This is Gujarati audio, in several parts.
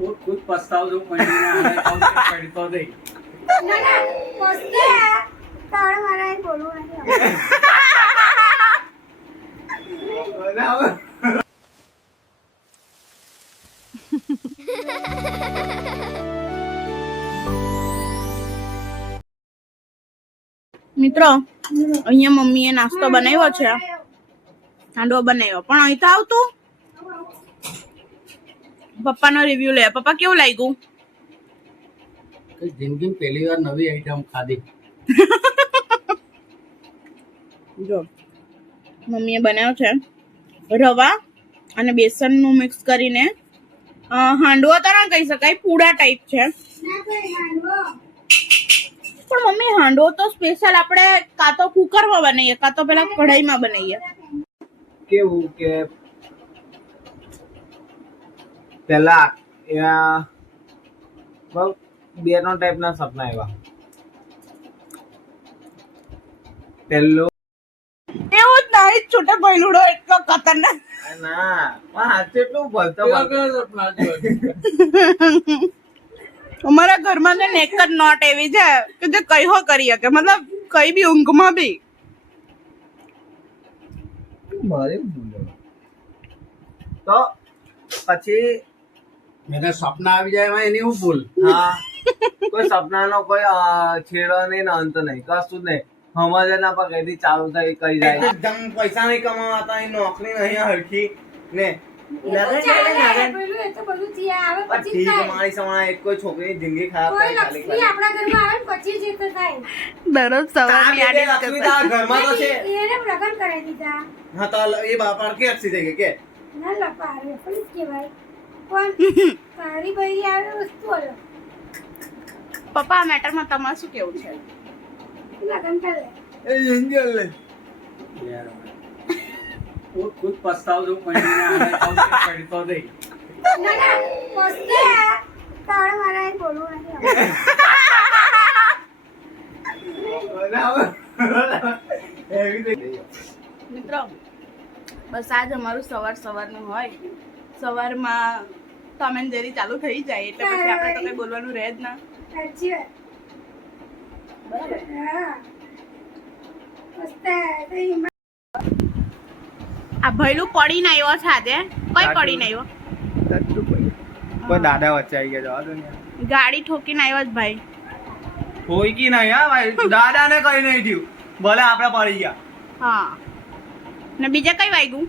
खुद पछताओ जो पढ़ने आने पढ़तो दे ના ના પોસ્તે તાળ મારા બોલવું નથી મિત્રો અહીંયા મમ્મીએ નાસ્તો બનાવ્યો છે, હાંડવો બનાવ્યો, પણ અહીં તો આવતું પપ્પાનો રિવ્યુ લે. પપ્પા કેવું લાગ્યું? जिंदगी में पहली बार नवी आइटम खाधी જો મમ્મીએ બનાવ્યો છે રવા અને બેસનનું મિક્સ કરીને હાંડવો તો ના કહી શકાય, પૂડા ટાઈપ છે. ના કોઈ હાંડવો પણ મમ્મી હાંડવો તો સ્પેશિયલ આપણે કાં તો કુકરમાં બનાવીએ કાં તો પેલા કઢાઈમાં બનાવીએ. કેવું કે પેલા બહુ બે ત્રણ ટાઈપના સપના આવ્યા. પેલો એવું જ નહીં, છોટા ભૈલુડો એટલો ખતરનાક. ના પણ આજે એટલું ભલતો અમારા ઘરમાં છે ને એક જ નોટ એવી છે કે જે કઈ હો કરી શકે, મતલબ કઈ બી ઊંઘમાં બી. મારે તો પછી मेरा सपना આવી જાય એમાં એની હું ભૂલ. હા કોઈ સપનાનો કોઈ છેડો નહીં ને અંત નહીં, કશું જ નહીં. હમણાં ના પર કઈથી ચાલુ થઈ કઈ જાય એકદમ પૈસા નહીં કમાવાતા, નોકરી નહીં હરખી ને પેલું એ તો બધું થયા આવે પછી ઠીક થાય. મારી સમાન એક કોઈ છોકરીની જિંદગી ખરાબ કોઈ કરી ખાલી લક્ષ્મી આપણા ઘરમાં આવે ને પછી જ એ તો થાય. દરરોજ સવારની આ લક્ષ્મી તારા ઘરમાં તો છે. એને લગ્ન કરાવી દીધા હા તો એ બાપા કે અક્ષી થઈ ગઈ કે ના લપા આવે પણ કહેવાય પણ તારી બૈરી આવે વસ્તુ અલગ પપ્પા આ મેટરમાં તમારે શું કેવું છે? લગ્ન કરે એ જંગલ લે खुद पछताओ जो पढ़ने आने पढ़तो दे ના ના પોસ્તે તાળ મારા બોલવું નથી મિત્રો બસ આજ અમારું સવારનું હોય. સવારમાં ટોમ એન્ડ જેરી ચાલુ થઈ જાય એટલે પછી આપણે તો કઈ બોલવાનું રહે જ ના. સાચી વાત બરાબર. હા પોસ્તે તો હિંમત આ ભૈલું પડીને આવ્યો છે આજે. કઈ પડીને આવ્યો? કોઈ દાદા વચ્ચે આવી ગયા જવા દો ને. ગાડી ઠોકીને આવ્યો જ ભાઈ. કોઈ કી નહીં હા ભાઈ, દાદાને કઈ નહીં થયું, ભલે આપણે પડી ગયા. હા ને બીજે કઈ વાગ્યું?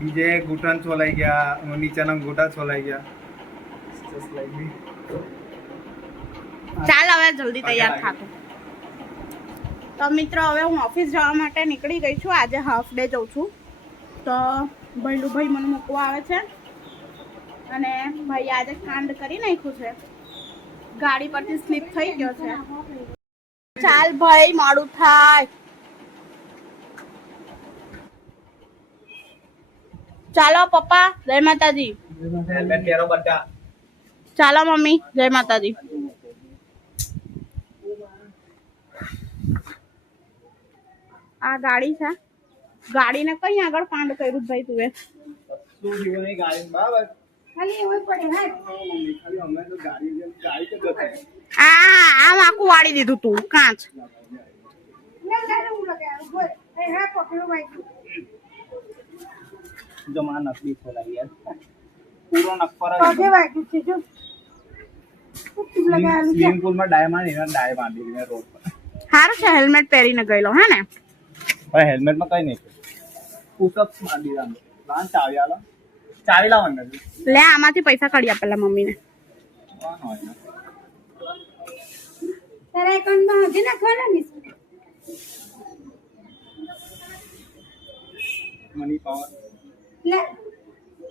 બીજે ઘૂંટણ છોલાઈ ગયા, નીચેના ઘૂંટા છોલાઈ ગયા. ચાલ હવે જલ્દી તૈયાર થાતો. તો મિત્રો હવે હું ઓફિસ જવા માટે નીકળી ગઈ છું. આજે હાફ ડે જઉં છું તો ભૈલુભાઈ મને મૂકવા આવે છે અને ભાઈ આજે કાંડ કરી નાખ્યું છે, ગાડી પરથી સ્લીપ થઈ ગયો છે. ચાલ ભાઈ મોડું થાય. ચાલો પપ્પા, જય માતાજી. હેલ્મેટ પહેરો બધા. ચાલો મમ્મી, જય માતાજી. આ ગાડી છે, ગાડીને કઈ આગળ કાંડ કર્યું ભાઈ તું? શું થયું નહીં ગાડી બરાબર. ખાલી એવું પડે હા ખાલી અમે તો ગાડી તો બતાવી. આમ આખું વાળી દીધું તું કાંચ. ના ના હું લગાવું બોલ એ હા પકડો ભાઈ જો માં નકલી છોલાઈ યાર, પૂરો નકપર પગે વાગ્યું છે જો લગાવું છે સ્વિમિંગ પુલ માં ડાય મારી ડાય બાંધી દીધી રોડ પર. સારું છે હેલ્મેટ પહેરીને ગયેલો હે ને. ભાઈ હેલ્મેટ માં કઈ નહીં, પુશઅપ મારી દીધા. લાન ચાવી આલો, ચાવી લાવવાનું નથી. લે આમાંથી પૈસા કાઢી આપેલા મમ્મીને. તારા એકાઉન્ટમાં હજી નાખવાના ને મની પાવર લે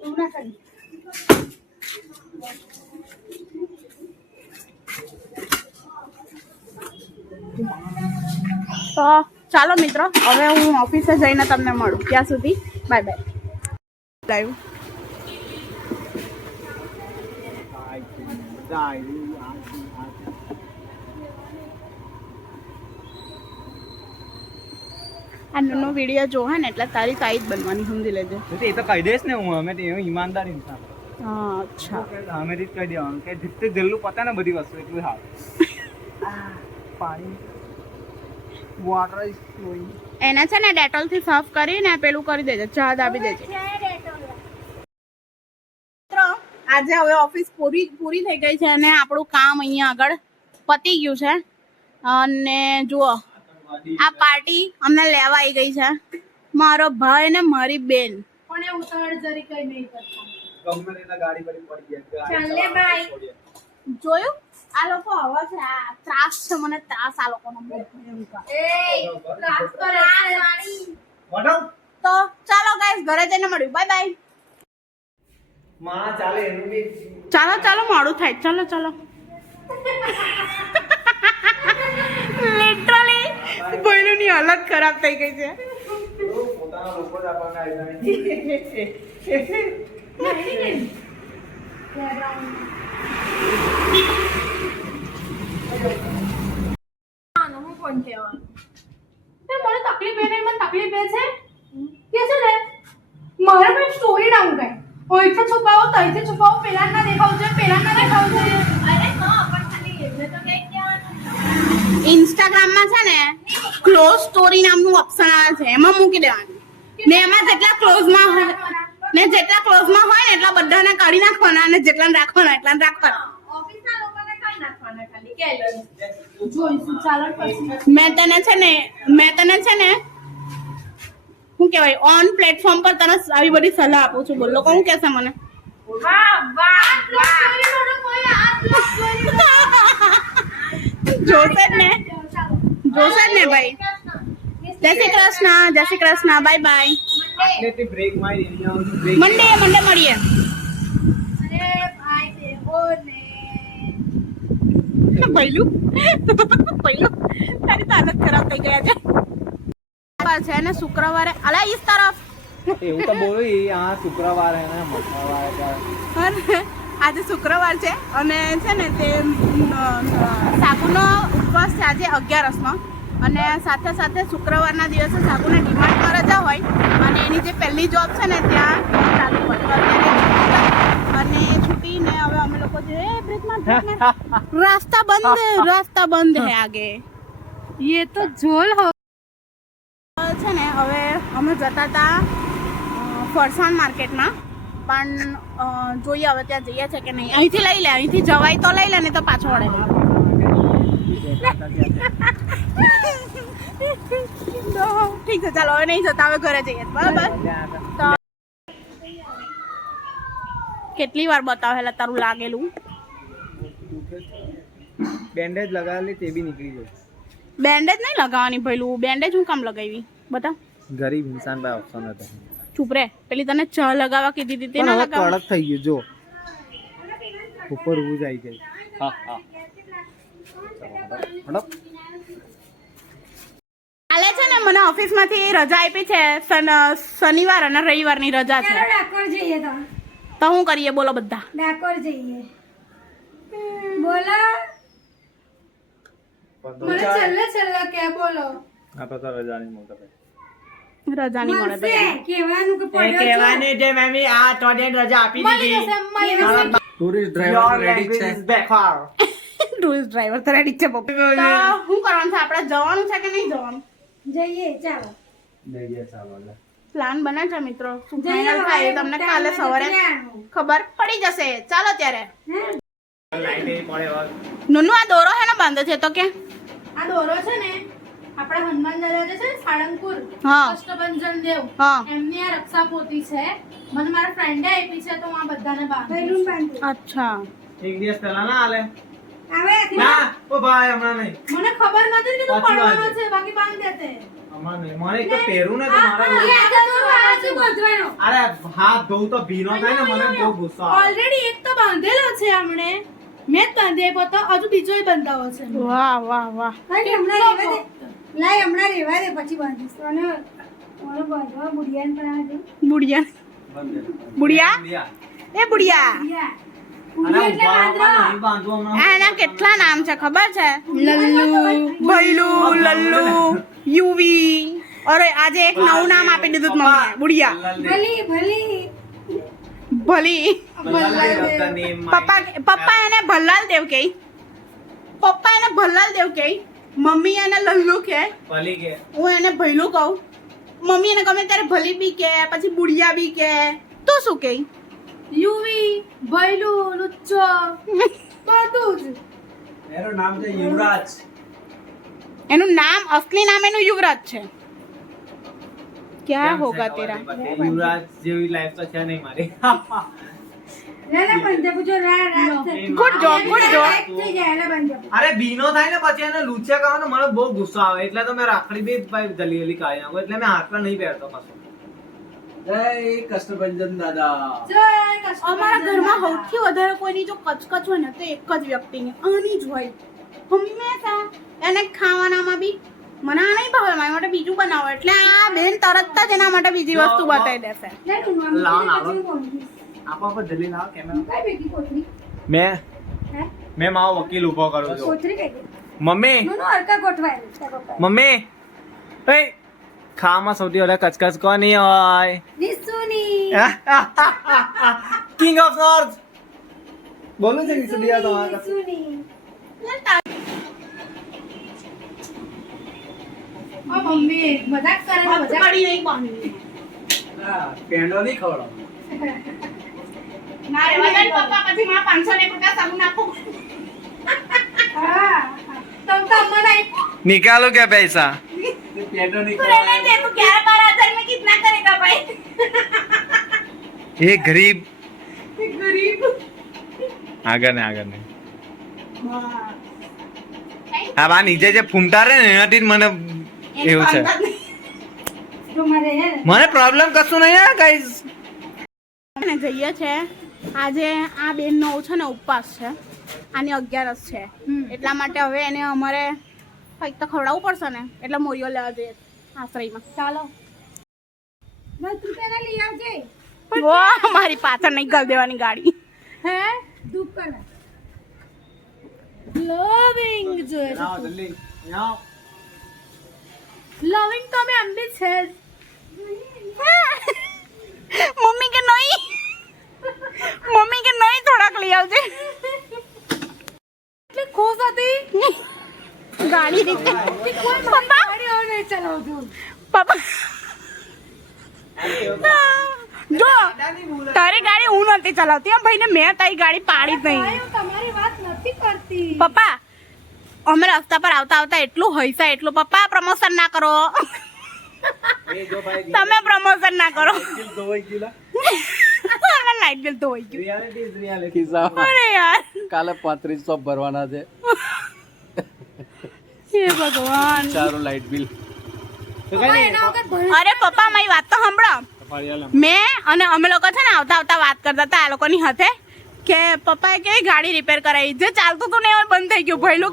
હું ના કરી તો ચાલો મિત્રો હવે હું ઓફિસે જઈને તમને મળું. ત્યાં સુધી બાય બાય. લાઈવ આ નાનો વિડીયો જોહે ને એટલે તારી તાઈ જ બનવાની, સમજી લેજે. એ તો કહી દઈશ ને હું, અમે તો ઈમાનદાર ઇન્સાન. અચ્છા સામેથી જ કહી દેવાનું કે જેટલું જલ્દી પતે ને બધી વસ્તુ એટલું સારું. પાણી વોટર ઇઝ ફ્લોઈંગ. એને છે ને ડેટોલ થી સાફ કરીને પેલું કરી દેજે, ચા દાબી દેજે. મિત્રો આજે હવે ઓફિસ પૂરી થઈ ગઈ છે અને આપણું કામ અહીંયા આગળ પતી ગયું છે. અને જુઓ આ પાર્ટી અમને લેવા આવી ગઈ છે, મારો ભાઈ ને મારી બેન. પણ એ ઉતાવળ જરી કઈ નહીં કરતા. ગમે તેના ગાડી પડી ગયા. ચાલે ભાઈ. જોયું આ લોકો હવે છે, આ ત્રાસ છે મને, ત્રાસ આ લોકોનો બહુ ભયંકર. તો ચાલો ગાઈસ ઘરે જઈને મળ્યું. Bye bye. માં ચાલે એનું બી ચાલો મોડું થાય. ચાલો લિટરલી બોયલુની હાલત ખરાબ થઈ ગઈ છે. પોતાના લોકો જ આપણને આવી મને તકલીફ એ નહીં, મને તકલીફ એ છે કે છે ને મારે કોઈ સ્ટોરી ના મુકાય. ઓઈથી છુપાવો, તઈથી છુપાવો, પેલા ના દેખાવું છે, પેલા ના દેખાવું છે. અરે હા, પણ ખાલી એટલે તો કઈ કહેવાનું. ઇન્સ્ટાગ્રામમાં છે ને ક્લોઝ સ્ટોરી નામનું ઓપ્શન આવે છે, એમાં મૂકી દેવાનું. ને એમાં જેટલા ક્લોઝમાં હોય ને એટલા બધાને કાઢી નાખવાના અને જેટલા રાખવાના એટલા રાખવાના. ઓફિસના લોકોને કાઢી નાખવાના ખાલી કે જોઈશું. ચાલો પછી મેં તને છે ને શું કહેવાય ઓન પ્લેટફોર્મ પર તને આવી બધી સલાહ આપું છું. બોલો કોણ કહેશે મને? જોશે જ ને ભાઈ. જય શ્રી કૃષ્ણ. Bye bye. આટલેથી બ્રેક મારી મંડે મળીએ. પહેલું તારી તો હાલત ખરાબ થઈ ગયા છે ને શુક્રવારે અલા इस तरफ એવું તો બોલો આ શુક્રવાર હે ને મંગળવાર આજે શુક્રવાર છે અને છે ને તે સાગુનો ઉપવાસ છે આજે 11નો. અને સાથે સાથે શુક્રવારના દિવસે સાગુને ડિમાન્ડમાં રજા હોય અને એની જે પહેલી જોબ છે ને ત્યાં ચાલુ હોય અને છૂટીને હવે અમે લોકો જે બ્રેકમાં રાસ્તા બંધ હે આગે. ये तो झोल हो. છે ને હવે અમે જતા હતા ફરસાણ માર્કેટમાં, પણ જોઈએ હવે ત્યાં જઈએ છે કે નહીં. અહીંથી લઈ લે, અહીંથી જવાય તો લઈ લે, નહીં તો પાછો વળે. ઠીક છે ચાલો હવે નહીં જતા, હવે ઘરે જઈએ બરાબર. તો કેટલી વાર બતાવેલા તારું લાગેલું? બેન્ડેજ લગાવેલી તે બી નીકળી ગઈ. બેન્ડેજ નહીં લગાવવાની ભઈલું, બેન્ડેજ હું કામ લગાવી બતા. ગરીબ ઇન્સાન ભાઈ ઓપ્શન હતો. ચૂપ રે, પેલી તને ચ લગાવવા કીધી હતી તે ના લગાવ. કડક થઈ ગયું જો ઉપર ઉભું જાય ગઈ. હા કાલે છે ને મને ઓફિસમાંથી રજા આપી છે, શનિવાર અને રવિવારની રજા છે. ડાકોર જઈએ તો શું કરીએ બોલો બધા? ડાકોર જઈએ બોલો. મને છેલ્લે કે બોલો. આ તો રજાની મોટા રજા નહીં મળે ભાઈ. કહેવાનું કે પડ્યો છો. જે મેમી આ ટોડેન રજા આપી મળી જશે. ટુરિસ્ટ ડ્રાઈવર રેડી છે. ટુરિસ્ટ ડ્રાઈવર તો રેડી છે પપ્પા. તો શું કરવાનું છે આપણે? જવાનું છે કે નહીં જવાનું? જઈએ ચાલો. પ્લાન બને છે મિત્રો, શું ફાઇનલ થાય તમને કાલે સવારે ખબર પડી જશે. ચાલો ત્યારે. નુનુ આ દોરો હે ને બાંધે છે તો કે આ દોરો છે ને આપણા હનુમાન દાદા જે છે ને સાળંગપુર હા. અષ્ટભંજન દેવ હા. એમની આ રક્ષા પોતી છે. મને મારા ફ્રેન્ડે આપી છે તો હું આ બધાને બાંધું પહેલું બાંધું. અચ્છા એક દિવસ પહેલા ના આલે હવે ના ઓ ભાઈ હમણાં નહીં મને ખબર નથી કે તું સાચી વાત પડવાનો છે. છે બાકી બાંધી દેતે. હમણાં નહીં મને એક તો પહેરું ને તો આ મારા દોરો આજે બાંધવાનો. અરે હાથ ધોઉં તો ભીનો થાય ને મને બહુ ગુસ્સો આવે. ઓલરેડી એક તો બાંધેલો છે હમણે, મેં જ બાંધી આપ્યો તો હજુ બીજોય બંધાવો છે. વાહ વાહ વાહ. ભાઈ હમણાં રહેવા દે. લાય હમણાં રહેવા દે પછી બાંધીશ. અને ઓલો બાંધવા બુડિયાને પણ આ દે. બુડિયા એ બુડિયા અરે ઉભા રહો, પણ નહીં બાંધવું હમણાં. એના કેટલા નામ છે ખબર છે? લલ્લુ, ભૈલું, લલ્લુ, યુવી. અરે આજે એક નવું નામ આપી દીધું મમ્મીએ, બુડિયા. ભલી ભલી ભલી પપ્પા એને ભલ્લાલ દેવ કે પપ્પા એને ભલ્લાલ દેવ કે મમ્મી એને લલ્લુ કે ભલી કે હું એને ભૈલું કહું મમ્મી એને ગમે ત્યારે ભલી બી કે પછી બુડિયા બી કે તું શું કે યુવી ભૈલું લુચ્ચો બધું જ એનું નામ છે યુવરાજ. એનું નામ અસલી નામ એનું યુવરાજ છે ક્યાં હોગા તેરા યુવરાજ જેવી લાઈફ તો છે નહીં મારી. પંજાબ જો ગુડ જોબ ગુડ જોબ થઈ જાય એના પંજાબ અરે બીનો થાય ને પછી એને લૂછ્યા કહો ને મને બહુ ગુસ્સો આવે એટલે તો મેં રાખડી બી જલ્દી જલ્દી કાઢી નાખું એટલે મેં હાથમાં નહીં પહેરતો પાછો. જય કષ્ટભંજન દાદા. અમારા ઘરમાં સૌથી વધારે કોઈની જો કચકચ હોય ને તો એક જ વ્યક્તિની આની જ હોય હંમેશા એને ખાવાનામાં બી મને આ નહીં ભાવે મારા માટે બીજું બનાવો એટલે આ બેન તરત જ એના માટે બીજી વસ્તુ બતાવી દેશે આપા પર જલ્દી લાવો કેમેરા. કઈ બેટી કોથરી મેં મારો વકીલ ઉભો કરું છું. કોથરી કઈ મમ્મી નો હરકા ગોઠવાયેલું છે પપ્પા મમ્મી એ ખાવામાં સૌથી વધારે કચકચ કોની હોય? નિસુની કિંગ ઓફ નોર્થ બોલું છે નિસુડિયા તમારા નિસુની મમ્મી મજાક કરે છે, મજાક પડી નહીં પાણી હા, પેંડો નહીં ખવડાવો. ના રેવા દે પપ્પા પછી મારા 501 રૂપિયા સાબુ નાખો હા તમ તો મને નિકાલો કે પૈસા તે પેંડો નહીં तू रहने ખવડાવો. दे तू 11-12 में कितना करेगा भाई એ ગરીબ गरीब આગળ ને આ બા નીચે જે ફૂમતા રહે ને એનાથી જ મને એવું છે. તમારે હે ને મને પ્રોબ્લેમ કશું નહીં હા ગાઈઝ. ને જઈએ છે આજે આ બેન નો છે ને ઉપવાસ છે આની 11 છે એટલા માટે હવે એને અમારે કંઈક તો ખવડાવવું પડશે ને એટલે મોરિયો લેવા જઈએ આશ્રયમાં ચાલો 10 રૂપિયાના લઈ આવજે ઓ મારી પાછળ નહીં ગલ દેવાની ગાડી હે ધૂપ કલા લવિંગ જોઈએ છે. આવો જલ્દી આવો. લવિંગ તો અમે આમ બી છે જ. મમ્મી કે નહીં થોડાક લઈ આવજે એટલી ખુશ હતી ગાડી રીતે કોઈ મારી ગાડી હવે નહીં ચલાવતું. પપ્પા જો તારી ગાડી હું નથી ચલાવતી હા ભાઈ ને મેં તારી ગાડી પાડી જ નહીં ભાઈ, હું તમારી વાત નથી કરતી. પપ્પા અમે રસ્તા પર આવતા આવતા એટલું હૈસા એટલું પપ્પા પ્રમોશન ના કરો એ જો ભાઈ તમે પ્રમોશન ના કરો દિલ તો હોય ગયું લા. અમે લાઈટ બિલ તો હોય ગયું Reality is reality. ખિસ્સામાં અરે યાર કાલે 3500 ભરવાના છે હે ભગવાન ચારું લાઇટ બિલ. પપ્પા, એના વગર ભલે અરે પપ્પા મારી વાત તો સાંભળો મેં અને અમે લોકો છે ને આવતા આવતા વાત કરતા હતા આ લોકોની હાથે કે પપ્પાએ કેવી ગાડી રિપેર કરાવી જે ચાલતું હતું ને એ બંધ થઈ ગયું ભઈલું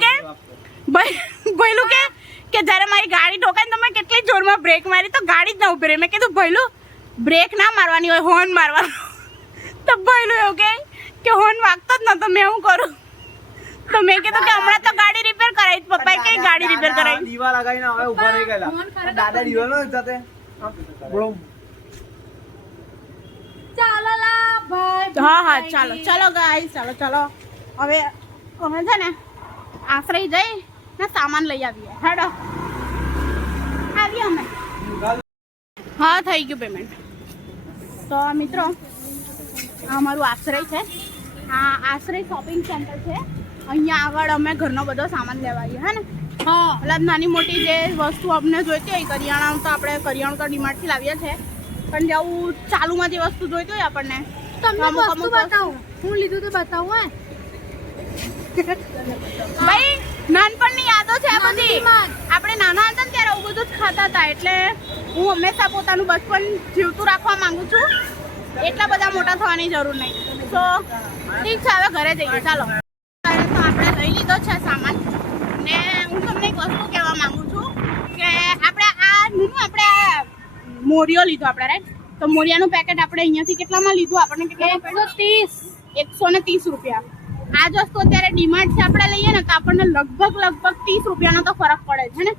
કે જ્યારે મારી ગાડી ઠોકાઈ તો મેં કેટલી જોરમાં બ્રેક મારી તો ગાડી જ ના ઉભી રહી મેં કીધું ભઈલું બ્રેક ના મારવાની હોય હોર્ન મારવાનો તો ભઈલું એવું કે હોર્ન વાગતો જ નતો મેં શું કરું તો મેં કીધું કે હમણાં તો ગાડી રિપેર કરાવી પપ્પાએ કઈ ગાડી રિપેર કરાવી દીવા લગાવીને હવે ઉભા રહી ગયેલા. ફોન કરે તો દાદા દીવા નો સાથે ચાલો લા ભાઈ. હા ચાલો ગાઈસ ચાલો હવે અમે છે ને આશ્રય જઈ ને સામાન લઈ આવીએ હેડો આવીએ અમે હા થઈ ગયું પેમેન્ટ તો મિત્રો આ અમારું આશ્રય છે આ આશ્રય શોપિંગ સેન્ટર છે અહીંયા આગળ અમે ઘરનો બધો સામાન લેવા આવીએ હે ને હા મતલબ નાની મોટી જે વસ્તુ અમને જોઈતી હોય કરિયાણા તો આપણે કરિયાણું તો ડીમાર્ટથી લાવીએ છીએ પણ જેવું ચાલુમાં જે વસ્તુ જોઈતી હોય આપણને તમને અમુક વસ્તુ બતાવું હું લીધું તો બતાવું હે ભાઈ નાનપણની યાદો છે આ બધી નાનપણમાં આપણે નાના હતા ને ત્યારે આવું બધું જ ખાતા હતા એટલે હું હંમેશા પોતાનું બચપન જીવતું રાખવા માંગુ છું એટલા બધા મોટા થવાની જરૂર નહીં તો ઠીક છે હવે ઘરે જઈએ ચાલો તો આપણે લઈ લીધો છે સામાન ને હું તમને એક વસ્તુ કહેવા માંગુ છું કે આપણે મોરિયો લીધો આપણે રાઈટ તો મોરિયાનું પેકેટ આપણે અહીંયાથી કેટલામાં લીધું આપણને કેટલામાં 130 રૂપિયા આ જ વસ્તુ અત્યારે ડીમાર્ટ આપણે લઈએ ને તો આપણને લગભગ 30 રૂપિયાનો તો ફરક પડે છે ને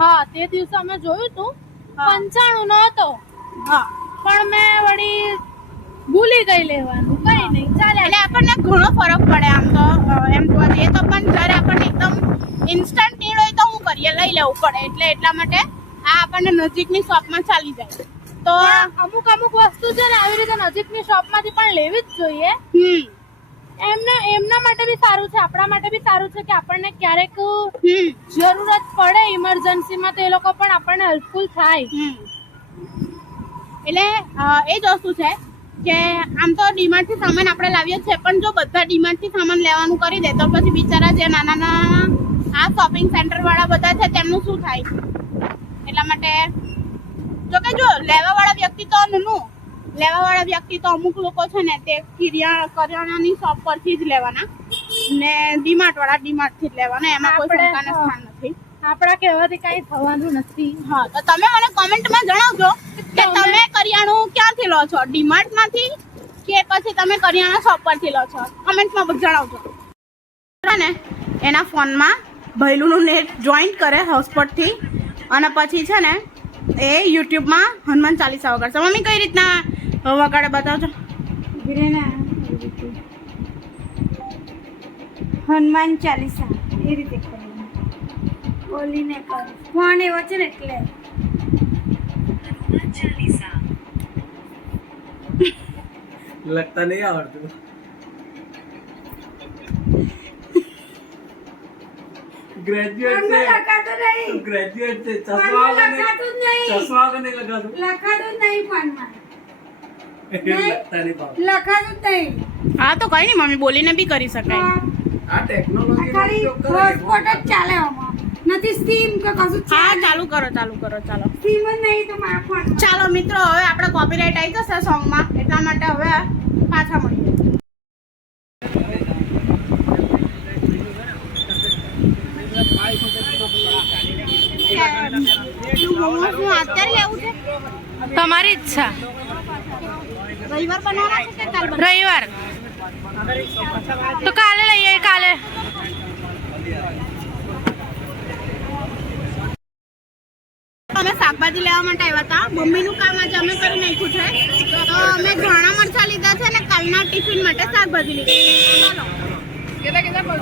હા તે દિવસે અમે જોયું તું હા. 95 નો હતો હા પણ મેં વળી ભૂલી ગઈ લેવાનું, કઈ નહીં ચાલે. એટલે આપણને ઘણો ફરક પડે આમ તો એમ જોવા જઈએ તો, પણ જ્યારે આપણને એકદમ ઇન્સ્ટન્ટ નીડ હોય તો શું કરીએ, લઈ લેવું પડે. એટલે એટલા માટે આ આપણને નજીકની શોપમાં ચાલી જાય. તો અમુક વસ્તુ છે ને આવી રીતે નજીકની શોપમાંથી પણ લેવી જ જોઈએ. એમના માટે બી સારું છે, આપણા માટે બી સારું છે કે આપણને ક્યારેક જરૂરત પડે ઇમરજન્સીમાં તો એ લોકો પણ આપણને હેલ્પફુલ થાય. એટલે એ જ વસ્તુ છે કે આમ તો ડીમાર્ટ થી સામાન આપણે લાવીએ છીએ, પણ જો બધા ડીમાર્ટ થી સામાન લેવાનું કરી દે તો પછી બિચારા જે નાના આ શોપિંગ સેન્ટર વાળા બધા છે તેમનું શું થાય. એટલા માટે જો કે જો લેવા વાળા વ્યક્તિ તો અમુક લોકો છે ને તે કરિયાણાની શોપ પરથી જ લેવાના ને ડીમાર્ટ વાળા ડીમાર્ટ થી જ લેવાના, એમાં કોઈ શંકાને સ્થાન નથી. આપણા કહેવાથી કઈ થવાનું નથી. હા, તો તમે મને કોમેન્ટમાં જણાવજો કે તમે કરિયાણું ક્યાંથી લો છો, ડીમાર્ટ માંથી કે પછી તમે કરિયાણા શોપ પરથી લો છો, કમેન્ટમાં જણાવજો. ને એના ફોનમાં ભૈલુંનું નેટ જોઈન્ટ કરે હોટસ્પોટ થી અને પછી છે ને એ યુટ્યુબમાં હનુમાન ચાલીસા વગાડશે. મમ્મી કઈ રીતના વગાડે બતાવજો. હનુમાન ચાલીસા એ રીતે કરવાનું, બોલીને કર. ફોન એવો છે ને એટલે લગતા નહીં આવડતું. ગ્રેજ્યુએટ છે, લખાતું નહીં, ગ્રેજ્યુએટ છે. ફોનમાં લખાતું જ નહીં, ચશ્મા વગર નહીં લગાતું. લખાતું જ નહીં ફોનમાં, લગતા નહીં ભાવ. લખાતું જ નહીં. હા તો કઈ નહીં મમ્મી, બોલીને બી કરી શકાય. આ ટેકનોલોજી ખાલી હોટસ્પોટ જ ચાલે આમાં, નથી સ્ટીમ કે કશું હા ચાલે. ચાલુ કરો ચાલો. સ્ટીમ જ નહીં તો મારા ફોનમાં. ચાલો મિત્રો, હવે આપણે કોપીરાઇટ આવી જશે સોંગમાં, એટલા માટે હવે પાછા મળીએ. અત્યારે લેવું છે, તમારી ઈચ્છા. રવિવાર બનાવવાના છે કે કાલ બનાવવાના? રવિવાર તો કાલે લઈએ, કાલે. અમે શાકભાજી લેવા માટે આવ્યા હતા. મમ્મીનું કામ આજે અમે કરી નાખ્યું છે, તો અમે ધાણા મરચાં લીધા છે ને કાલના ટિફિન માટે શાકભાજી લીધી. ચાલો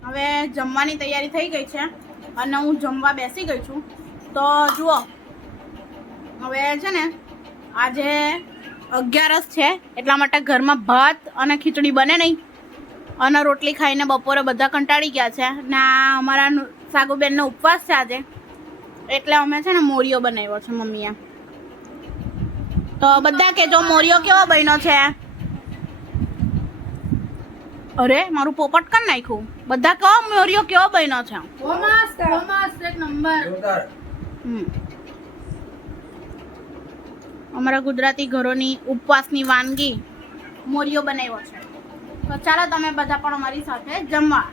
હવે જમવાની તૈયારી થઈ ગઈ છે અને હું જમવા બેસી ગઈ છું. તો જુઓ, હવે છે ને આજે 11 છે, એટલા માટે ઘરમાં ભાત અને ખીચડી બને નહીં અને રોટલી ખાઈને બપોરે બધા કંટાળી ગયા છે ને આ અમારા સાગુબેનનો ઉપવાસ છે આજે, એટલે અમે છે ને મોરિયો બનાવ્યો છે મમ્મીએ. તો બધા કહેજો મોરિયો કેવો બન્યો છે. અરે મારું પોપટ કરી નાખ્યું. બધા કહો મોરિયો કેવો બન્યો છે. એક નંબર. અમારા ગુજરાતી ઘરોની ઉપવાસની વાનગી મોરિયો બનાવ્યો છે. તો ચાલો તમે બધા પણ અમારી સાથે જમવા.